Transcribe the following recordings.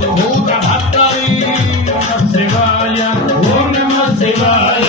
భూత భక్తరి శివాయ ఓం నమ శివాయ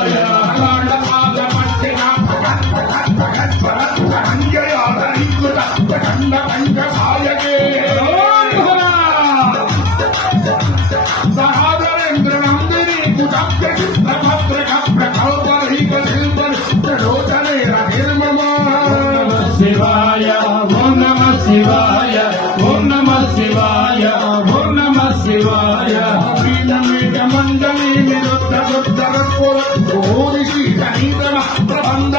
శివాయ ఓం నమ శివాయ ఓం నమ శివాయ పీఠమేట మండలి నిరుద్ధ దుర్ధరత్పుర ప్రబంధ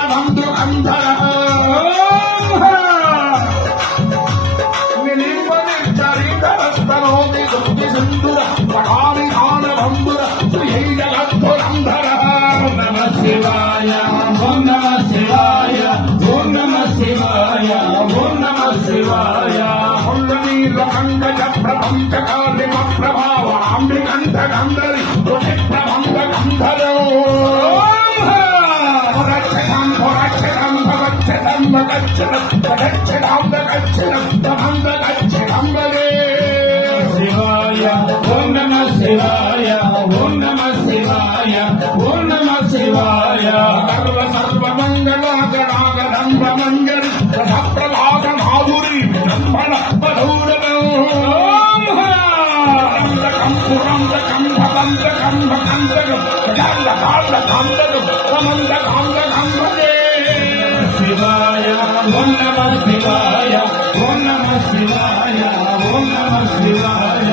శివాయ ఓం నమ శివాయ ఓం నమ శివాయ ఓం నమ శివాయ. సర్వ శివాయ ఓం నమ శివాయ ఓం నమ శివాయ ఓం నమ శివాయ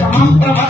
శివాయ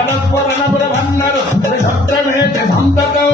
పరస్పరణ హరే సంతకం.